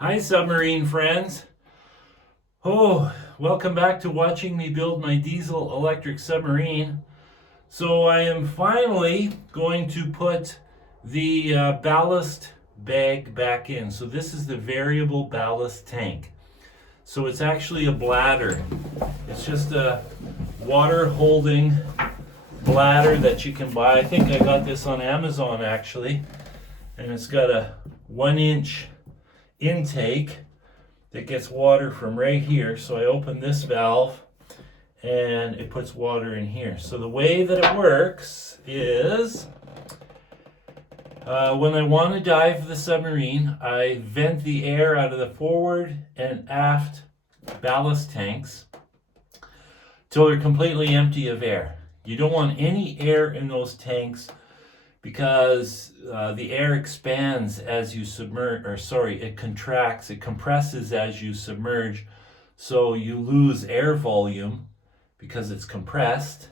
Hi submarine friends. Oh, welcome back to watching me build my diesel electric submarine. So I am finally going to put the ballast bag back in. So this is the variable ballast tank. So it's actually a bladder. It's just a water holding bladder that you can buy. I think I got this on Amazon actually. And it's got a 1-inch intake that gets water from right here. So I open this valve and it puts water in here. So the way that it works is when I want to dive the submarine, I vent the air out of the forward and aft ballast tanks till they're completely empty of air. You don't want any air in those tanks because the air expands as you submerge, it contracts, it compresses as you submerge. So you lose air volume because it's compressed.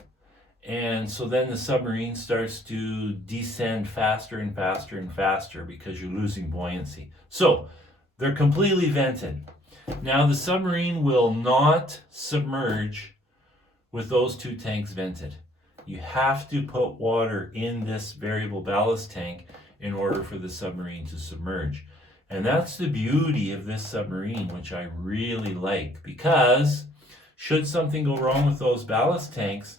And so then the submarine starts to descend faster and faster and faster because you're losing buoyancy. So they're completely vented. Now the submarine will not submerge with those two tanks vented. You have to put water in this variable ballast tank in order for the submarine to submerge. And that's the beauty of this submarine, which I really like, because should something go wrong with those ballast tanks,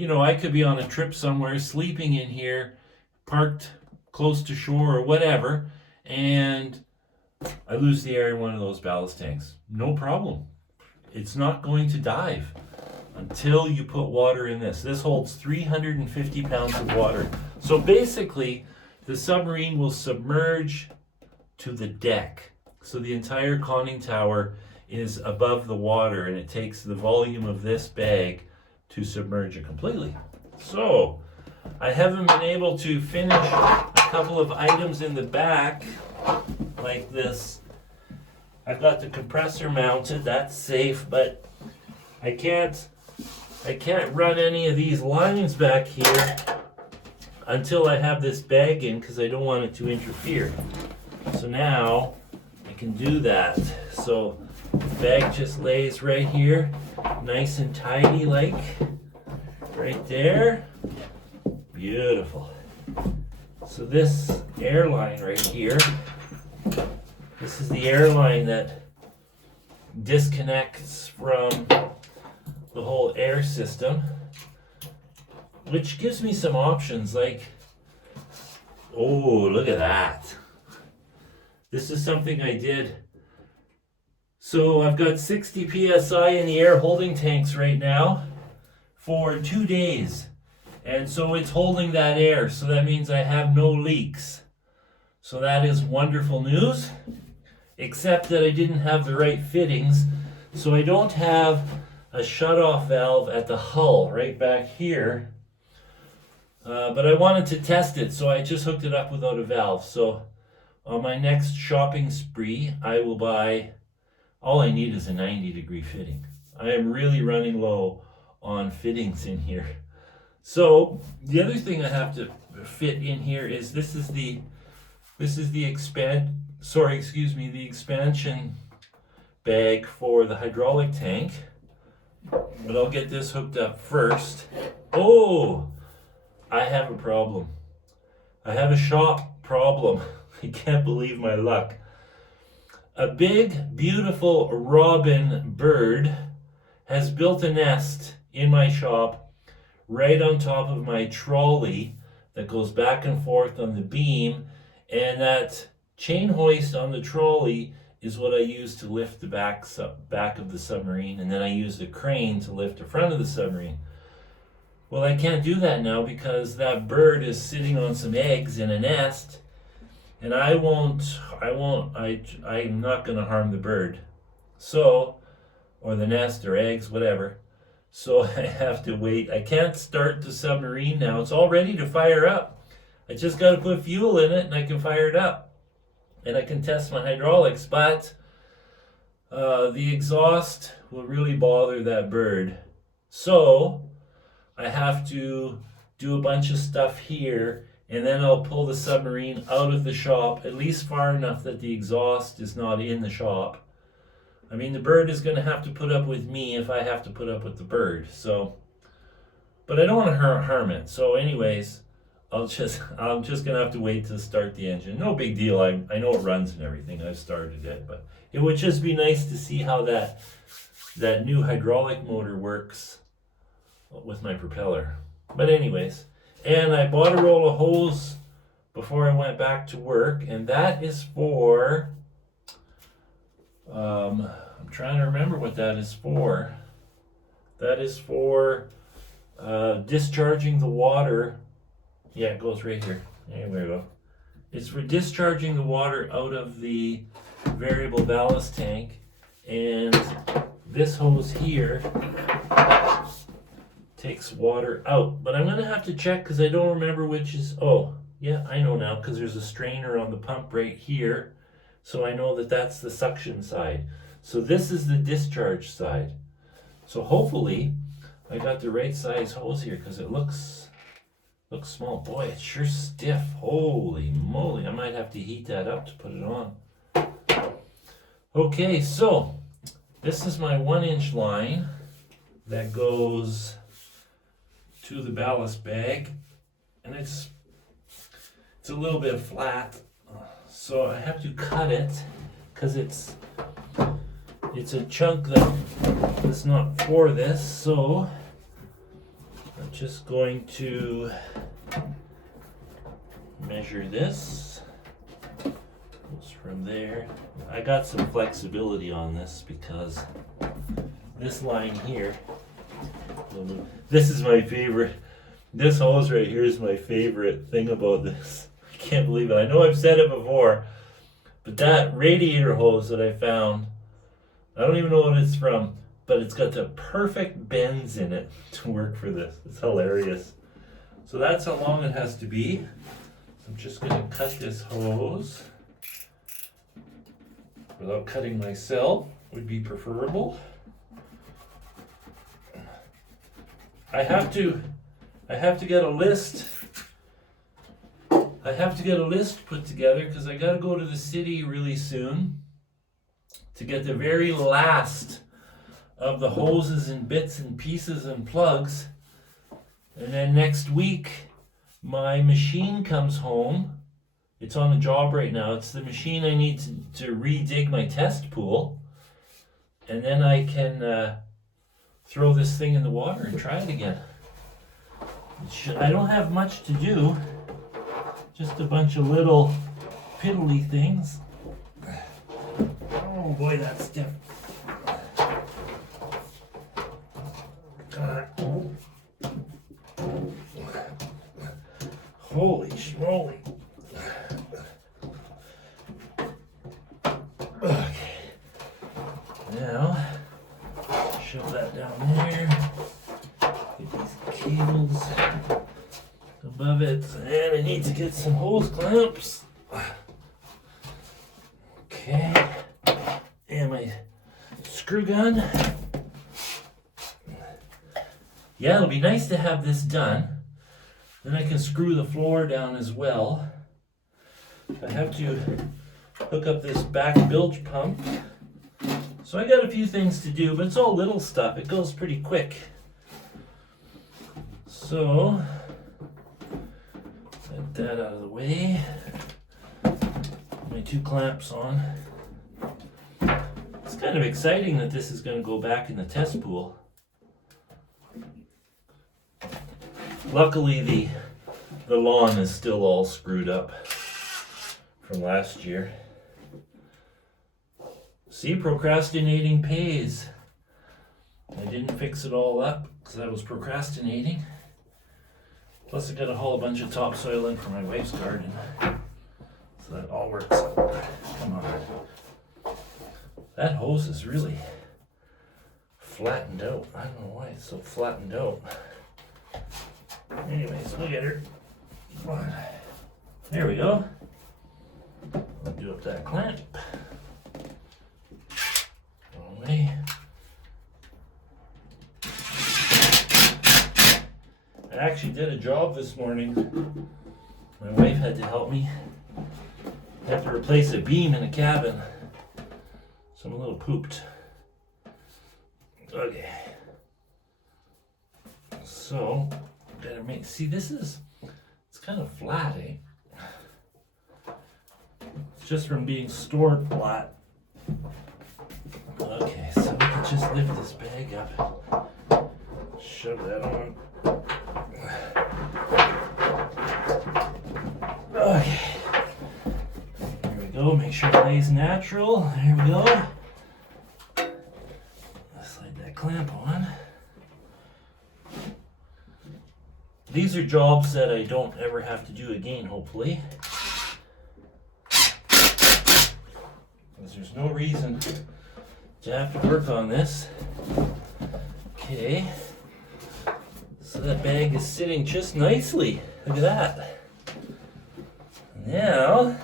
I could be on a trip somewhere, sleeping in here, parked close to shore or whatever, and I lose the air in one of those ballast tanks. No problem. It's not going to dive until you put water in this. This holds 350 pounds of water. So basically, the submarine will submerge to the deck. So the entire conning tower is above the water, and it takes the volume of this bag to submerge it completely. So I haven't been able to finish a couple of items in the back like this. I've got the compressor mounted, that's safe, but I can't run any of these lines back here until I have this bag in because I don't want it to interfere. So now I can do that. So the bag just lays right here, nice and tidy like, right there. Beautiful. So this airline right here, this is the airline that disconnects from the whole air system, which gives me some options like, oh, look at that. This is something I did. So I've got 60 psi in the air holding tanks right now for 2 days. And so it's holding that air. So that means I have no leaks. So that is wonderful news, except that I didn't have the right fittings. So I don't have a shut-off valve at the hull right back here, but I wanted to test it, so I just hooked it up without a valve. So on my next shopping spree, I will buy, all I need is a 90-degree fitting. I am really running low on fittings in here. So the other thing I have to fit in here is the expansion bag for the hydraulic tank. But I'll get this hooked up first. Oh, I have a problem. I have a shop problem. I can't believe my luck. A big, beautiful robin bird has built a nest in my shop right on top of my trolley that goes back and forth on the beam, and that chain hoist on the trolley is what I use to lift the back of the submarine, and then I use the crane to lift the front of the submarine. Well, I can't do that now because that bird is sitting on some eggs in a nest, and I'm not going to harm the bird. So, or the nest or eggs, whatever. So I have to wait. I can't start the submarine now. It's all ready to fire up. I just got to put fuel in it and I can fire it up. And I can test my hydraulics, but the exhaust will really bother that bird. So I have to do a bunch of stuff here and then I'll pull the submarine out of the shop, at least far enough that the exhaust is not in the shop. I mean, the bird is going to have to put up with me if I have to put up with the bird. So, but I don't want to harm it. So anyways, I'm just going to have to wait to start the engine. No big deal. I know it runs and everything. I've started it, but it would just be nice to see how that new hydraulic motor works with my propeller. But anyways, and I bought a roll of hose before I went back to work, and that is for I'm trying to remember what that is for. That is for discharging the water. Yeah, it goes right here. There we go. It's for discharging the water out of the variable ballast tank, and this hose here takes water out. But I'm going to have to check because I don't remember which is... Oh, yeah, I know now, because there's a strainer on the pump right here. So I know that that's the suction side. So this is the discharge side. So hopefully I got the right size hose here, because it looks small. Boy, it's sure stiff. Holy moly, I might have to heat that up to put it on. Okay, so this is my 1-inch line that goes to the ballast bag, and it's a little bit flat, so I have to cut it because it's a chunk that's not for this. So I'm just going to measure this. Goes from there. I got some flexibility on this because this line here, this is my favorite. This hose right here is my favorite thing about this. I can't believe it. I know I've said it before, but that radiator hose that I found, I don't even know what it's from, but it's got the perfect bends in it to work for this. It's hilarious. So that's how long it has to be. So I'm just going to cut this hose without cutting myself, would be preferable. I have to get a list. I have to get a list put together because I got to go to the city really soon to get the very last of the hoses and bits and pieces and plugs. And then next week, my machine comes home. It's on a job right now. It's the machine I need to re-dig my test pool. And then I can throw this thing in the water and try it again. I don't have much to do. Just a bunch of little piddly things. Oh boy, that's stiff. Holy schmoly. Okay. Now, shove that down there. Get these cables above it. And I need to get some hose clamps. Okay. And my screw gun. Yeah, it'll be nice to have this done. Then I can screw the floor down as well. I have to hook up this back bilge pump. So I got a few things to do, but it's all little stuff. It goes pretty quick. So, get that out of the way. My 2 clamps on. It's kind of exciting that this is going to go back in the test pool. Luckily, the lawn is still all screwed up from last year. See, procrastinating pays. I didn't fix it all up because I was procrastinating. Plus I got to haul a bunch of topsoil in for my wife's garden. So that all works out. Come on. That hose is really flattened out. I don't know why it's so flattened out. Anyways, look at her. There we go. I'll do up that clamp. Wrong way. I actually did a job this morning My wife had to help me. I have to replace a beam in a cabin. So I'm a little pooped. Okay. So, gotta make, see this is, it's kind of flat, eh? It's just from being stored flat. Okay, so we can just lift this bag up. Shove that on. Okay. There we go, make sure it lays natural. There we go. Slide that clamp on. These are jobs that I don't ever have to do again, hopefully. Because there's no reason to have to work on this. Okay. So that bag is sitting just nicely. Look at that. Now,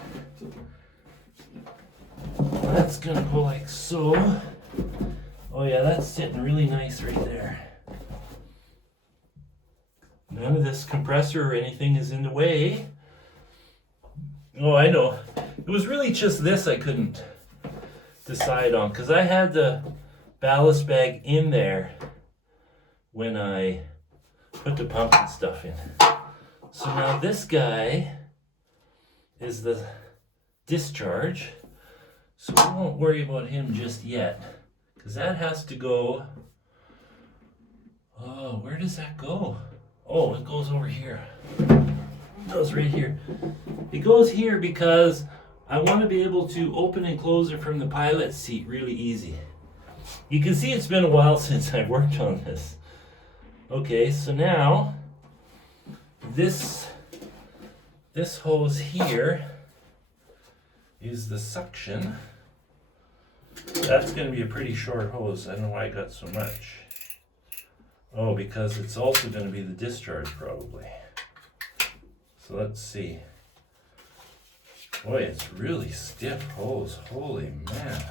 that's gonna go like so. Oh yeah, that's sitting really nice right there. None of this compressor or anything is in the way. Oh, I know. It was really just this I couldn't decide on, because I had the ballast bag in there when I put the pump and stuff in. So now this guy is the discharge, so we won't worry about him just yet, because that has to go. Oh, where does that go? Oh, it goes over here. It goes right here. It goes here because I want to be able to open and close it from the pilot seat really easy. You can see it's been a while since I've worked on this. Okay, so now this hose here is the suction. That's going to be a pretty short hose. I don't know why I got so much. Oh, because it's also going to be the discharge probably. So let's see. Boy, it's really stiff hose. Holy man.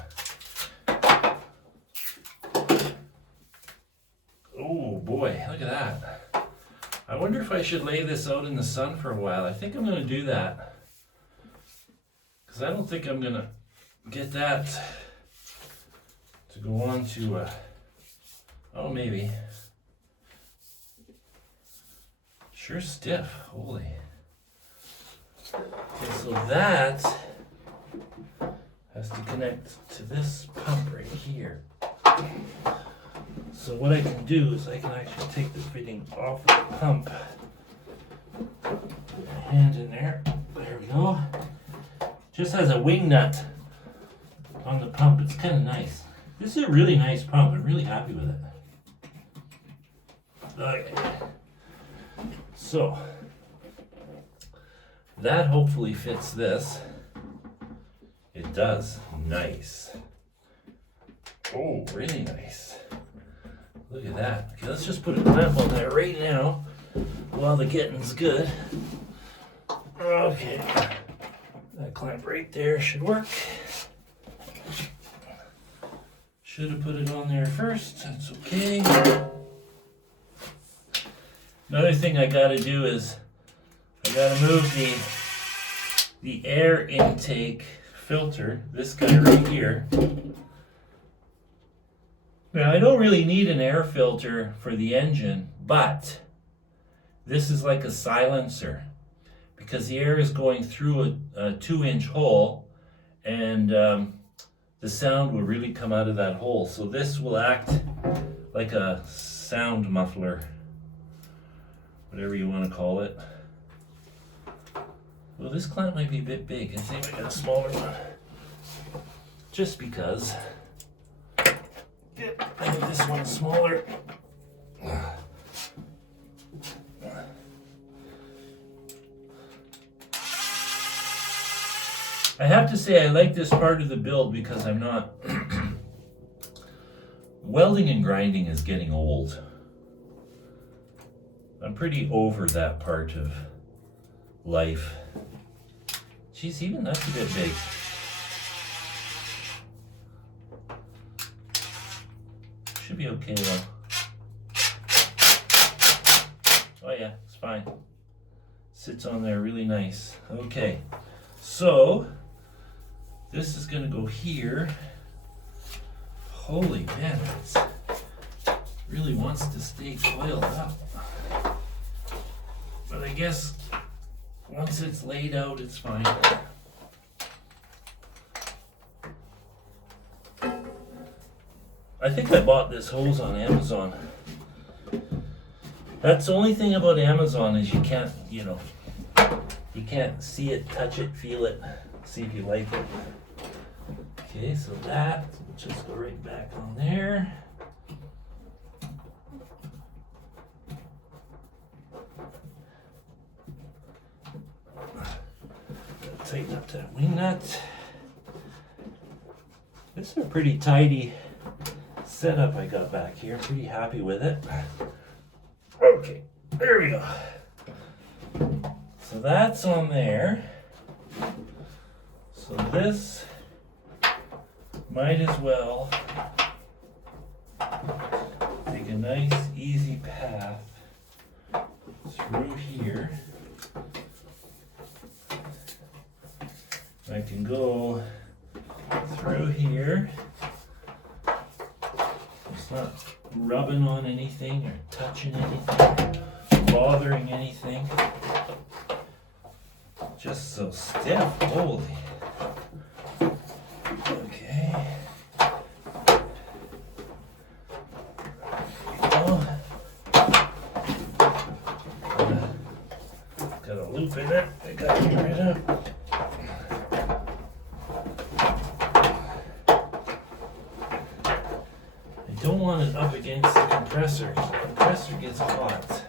Oh boy, look at that. I wonder if I should lay this out in the sun for a while. I think I'm going to do that. Because I don't think I'm going to get that to go on to oh, maybe. Sure stiff, holy. Okay, so that has to connect to this pump right here. So what I can do is I can actually take the fitting off of the pump. Put my hand in there. There we go. Just has a wing nut on the pump. It's kind of nice. This is a really nice pump. I'm really happy with it. Okay. So, that hopefully fits this. It does. Nice. Oh, really nice. Look at that. Okay, let's just put a clamp on there right now while the getting's good. Okay. That clamp right there should work. Should have put it on there first. That's okay. Another thing I gotta do is I gotta move the air intake filter, this guy right here. Now I don't really need an air filter for the engine, but this is like a silencer because the air is going through a 2-inch hole, and the sound will really come out of that hole. So this will act like a sound muffler, whatever you want to call it. Well, this clamp might be a bit big. I think I got a smaller one. Just because. Yep, I think this one's smaller. I have to say I like this part of the build because I'm not... Welding and grinding is getting old. I'm pretty over that part of life. Geez, even that's a bit big. Should be okay though. Oh yeah, it's fine. Sits on there really nice. Okay, so this is gonna go here. Holy man, it really wants to stay coiled up. But I guess once it's laid out, it's fine. I think I bought this hose on Amazon. That's the only thing about Amazon is you can't, you can't see it, touch it, feel it, see if you like it. Okay, so that will just go right back on there. Tighten up that wing nut. This is a pretty tidy setup I got back here. Pretty happy with it. Okay, there we go. So that's on there. So this might as well take a nice easy path through here. I can go through here. It's not rubbing on anything or touching anything, bothering anything. Just so stiff, holy. Okay. Got a loop in it. I got to get rid of. I don't want it up against the compressor. The compressor gets hot.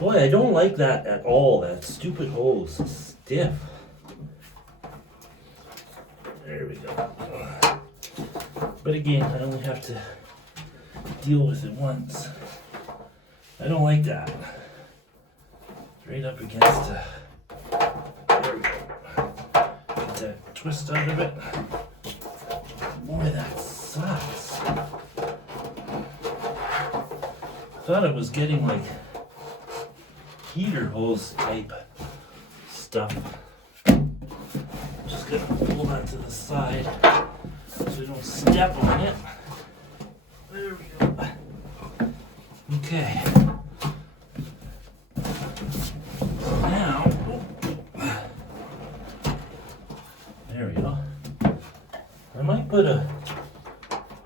Boy, I don't like that at all. That stupid hose. It's stiff. There we go. But again, I only have to deal with it once. I don't like that. Right up against there we go. Get that twist out of it. Boy, that sucks. I thought it was getting like heater hose type stuff. Just gonna pull that to the side so we don't step on it. There we go. Okay. So now, there we go. I might put a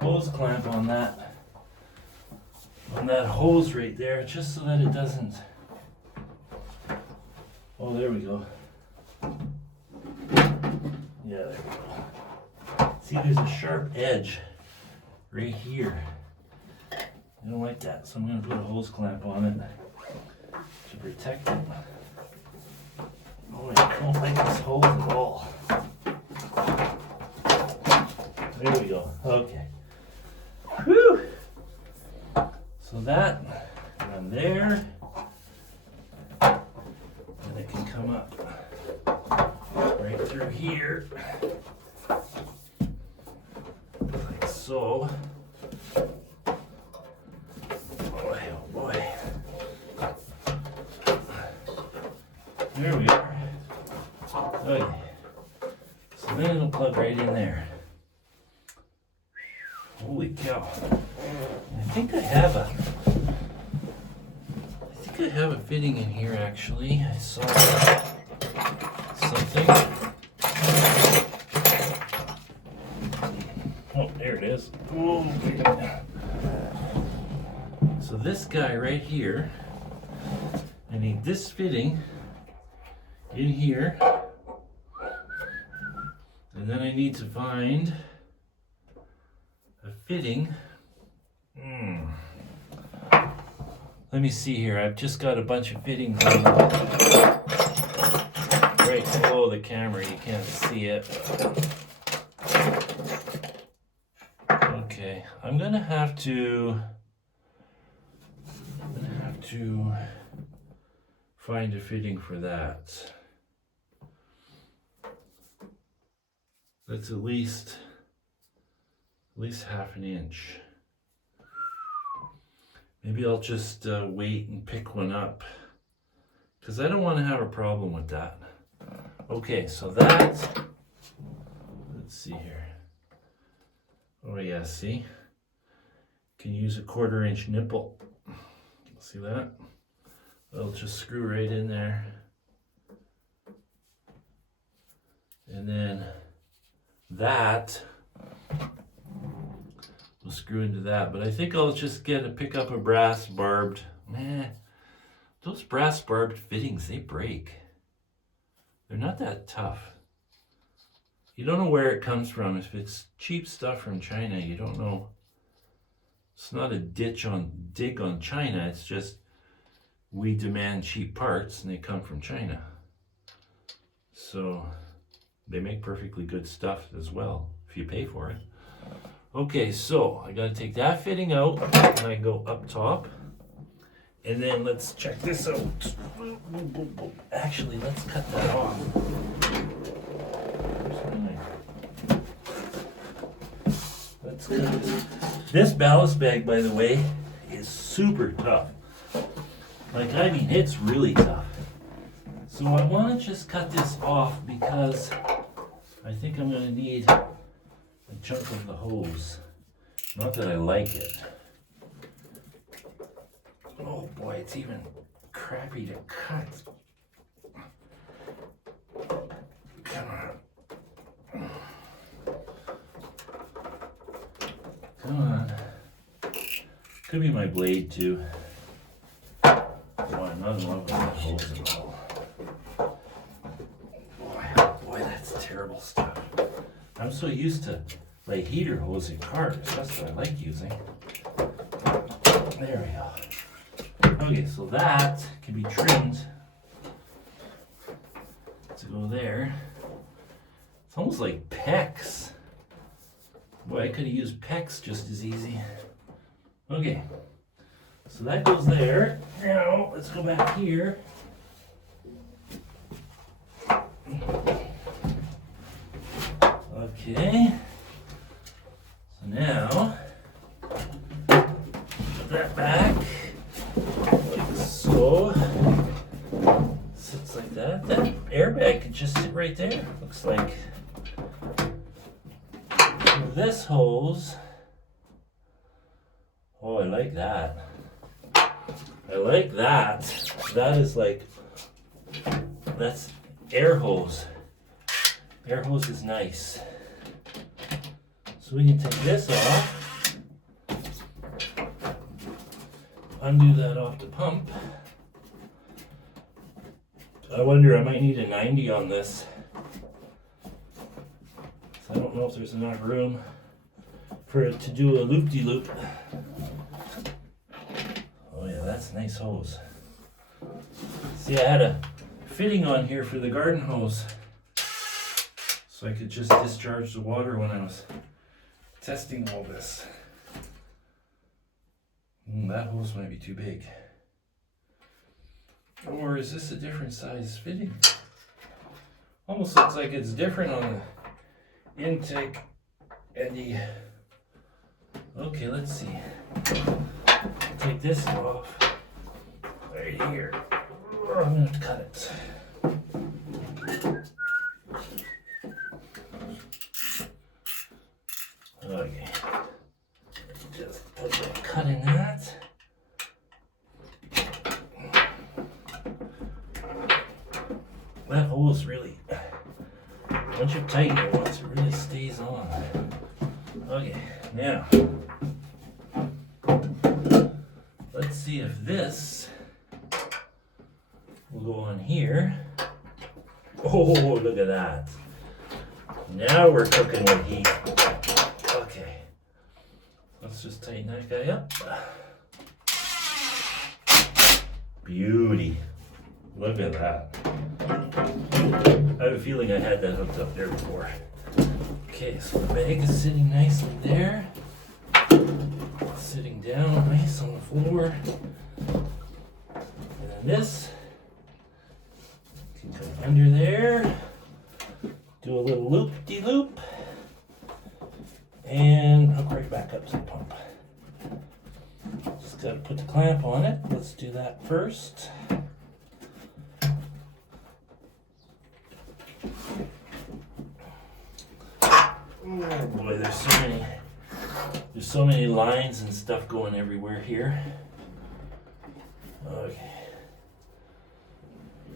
hose clamp on that hose right there, just so that it doesn't. Oh, there we go. Yeah, there we go. See, there's a sharp edge right here. I don't like that, so I'm going to put a hose clamp on it to protect it. Oh, I don't like this hose at all. There we go. Okay. Whew. So that run there, and it can come up right through here, like so. Boy, oh boy. There we are. Okay. So then it'll plug right in there. Holy cow. I think I have a fitting in here actually. I saw something. Oh, there it is. Oh, so this guy right here, I need this fitting in here, and then I need to find a fitting. Let me see here. I've just got a bunch of fittings on right below the camera. You can't see it. Okay, I'm gonna have to find a fitting for that. That's at least half an inch. Maybe I'll just wait and pick one up, because I don't want to have a problem with that. Okay, so that, let's see here. Oh yeah, see? Can use a 1/4 inch nipple. See that? It'll just screw right in there. And then that will screw into that. But I think I'll just pick up a brass barbed. Those brass barbed fittings, they break. They're not that tough. You don't know where it comes from. If it's cheap stuff from China, you don't know. It's not a dig on China. It's just we demand cheap parts and they come from China. So they make perfectly good stuff as well if you pay for it. Okay, so I gotta take that fitting out and I go up top. And then let's check this out. Actually, let's cut that off. Let's cut this. This ballast bag, by the way, is super tough. Like, I mean, it's really tough. So I want to just cut this off because I think I'm going to need a chunk of the hose. Not that I like it. Oh boy, it's even crappy to cut. Come on. Come on. Could be my blade too. Boy, I'm not in love with that hose at all. Boy, that's terrible stuff. I'm so used to like heater hose in cars. That's what I like using. There we go. Okay, so that can be trimmed to go there. It's almost like pecs. Boy, I could have used pecs just as easy. Okay, so that goes there. Now, let's go back here. Okay, so now, put that back. So, sits like that. That airbag could just sit right there, looks like. This hose, oh, I like that. I like that. That is like, that's air hose. Air hose is nice. So we can take this off. Undo that off the pump. I wonder, I might need a 90 on this. So I don't know if there's enough room for it to do a loop-de-loop. Oh yeah, that's a nice hose. See, I had a fitting on here for the garden hose, so I could just discharge the water when I was testing all this. That hose might be too big. Or is this a different size fitting? Almost looks like it's different on the intake and the... Okay, let's see. Take this off right here. I'm gonna have to cut it. Okay. Just put a cut in that. That hose really, once you tighten it once, it really stays on. Okay, now, let's see if this will go on here. Oh, look at that. Now we're cooking with heat. Okay, let's just tighten that guy up. Beauty. Look at that. I have a feeling I had that hooked up there before. Okay, so the bag is sitting nicely there. Sitting down nice on the floor. And then this can go under there. Do a little loop-de-loop. And hook right back up to the pump. Just gotta put the clamp on it. Let's do that first. Oh boy, there's so many lines and stuff going everywhere here. Okay.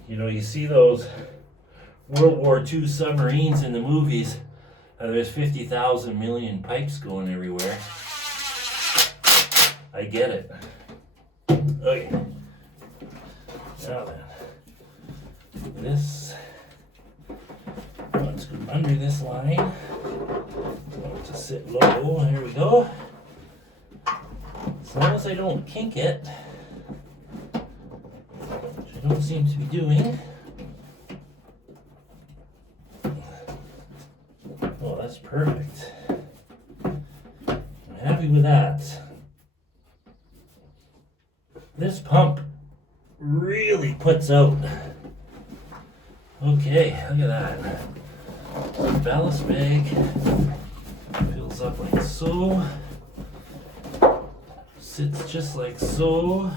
You know, you see those World War II submarines in the movies. There's 50,000 million pipes going everywhere. I get it. Okay. Now then, this. Let's go under this line. Want to sit low. There we go. As long as I don't kink it, which I don't seem to be doing. Oh, that's perfect. I'm happy with that. This pump really puts out. Okay, look at that. Ballast bag fills up like so. Sits just like so.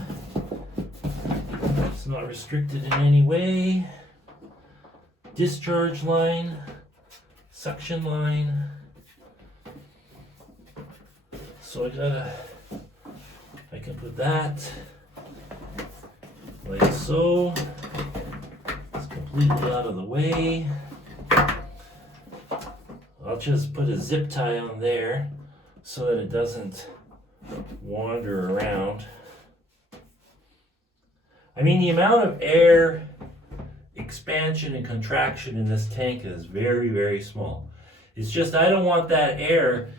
It's not restricted in any way. Discharge line. Suction line. So I can put that like so. It's completely out of the way. I'll just put a zip tie on there so that it doesn't wander around. I mean, the amount of air expansion and contraction in this tank is very, very small. It's just I don't want that air,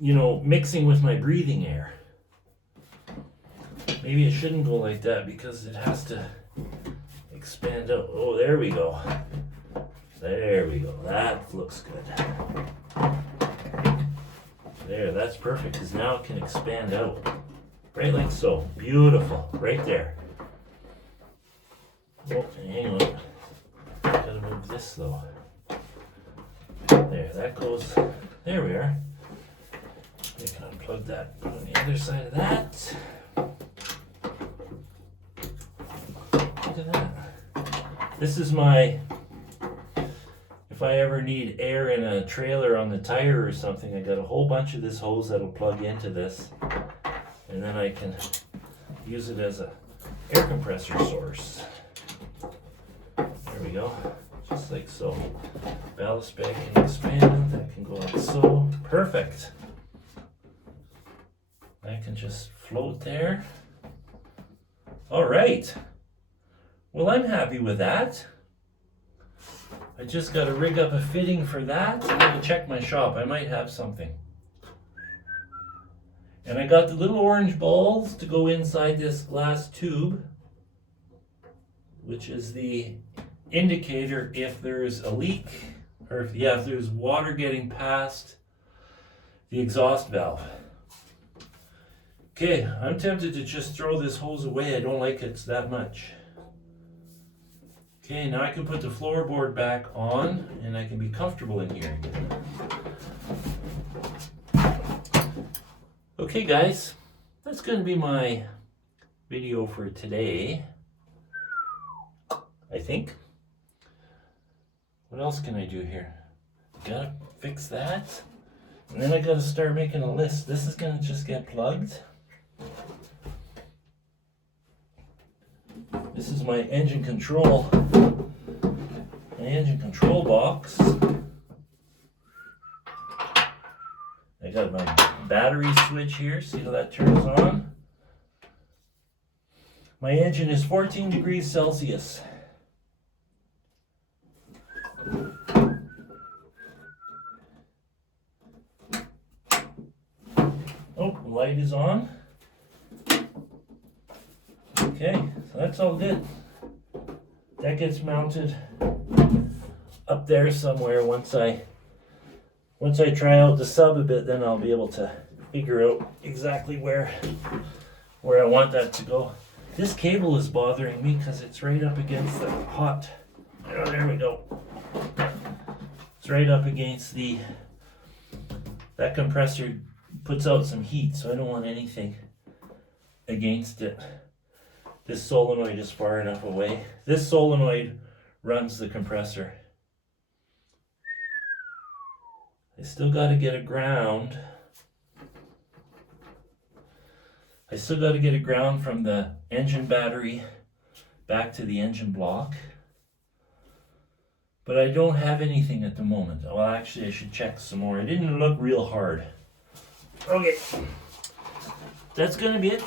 you know, mixing with my breathing air. Maybe it shouldn't go like that because it has to expand out. Oh, there we go. There we go. That looks good. There, that's perfect because now it can expand out. Right like so. Beautiful. Right there. Oh, hang on. Gotta move this though. There, that goes. There we are. You can unplug that on the other side of that. Look at that. This is my, if I ever need air in a trailer on the tire or something, I got a whole bunch of this hose that'll plug into this. And then I can use it as a air compressor source. There we go. Just like so. Ballast bag can expand. That can go like so. Perfect. That can just float there. All right. Well, I'm happy with that. I just got to rig up a fitting for that. I'm going to check my shop. I might have something. And I got the little orange balls to go inside this glass tube, which is the indicator if there's a leak or if there's water getting past the exhaust valve. Okay, I'm tempted to just throw this hose away. I don't like it that much. Okay, now I can put the floorboard back on and I can be comfortable in here again. Okay guys, that's going to be my video for today, I think. What else can I do here? Gotta fix that. And then I gotta start making a list. This is gonna just get plugged. This is my engine control. My engine control box. I got my battery switch here. See how that turns on? My engine is 14 degrees Celsius. Oh, the light is on. Okay, so that's all good. That gets mounted up there somewhere. Once I try out the sub a bit, then I'll be able to figure out exactly where I want that to go. This cable is bothering me because it's right up against the hot. Oh, there we go. It's right up against that compressor puts out some heat, so I don't want anything against it. This solenoid is far enough away. This solenoid runs the compressor. I still got to get a ground. I still got to get a ground from the engine battery back to the engine block. But I don't have anything at the moment. Well, actually, I should check some more. It didn't look real hard. Okay. That's going to be it.